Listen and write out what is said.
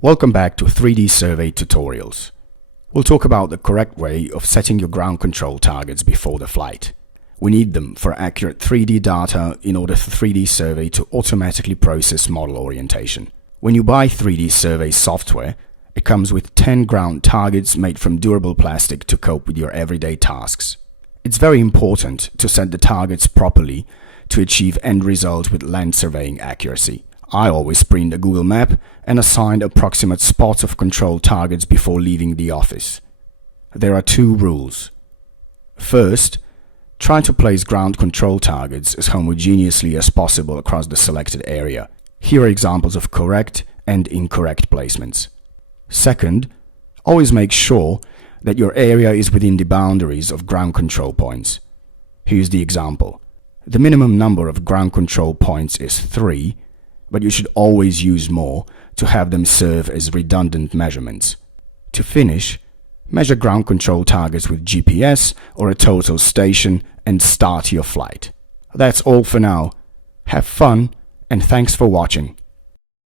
Welcome back to 3Dsurvey tutorials. We'll talk about the correct way of setting your ground control targets before the flight. We need them for accurate 3D data in order for 3Dsurvey to automatically process model orientation. When you buy 3Dsurvey software, it comes with 10 ground targets made from durable plastic to cope with your everyday tasks. It's very important to set the targets properly to achieve end result with land surveying accuracy. I always print a Google map and assign approximate spots of control targets before leaving the office. There are two rules. First, try to place ground control targets as homogeneously as possible across the selected area. Here are examples of correct and incorrect placements. Second, always make sure that your area is within the boundaries of ground control points. Here's the example. The minimum number of ground control points is 3, but you should always use more to have them serve as redundant measurements. To finish, measure ground control targets with GPS or a total station and start your flight. That's all for now. Have fun and thanks for watching.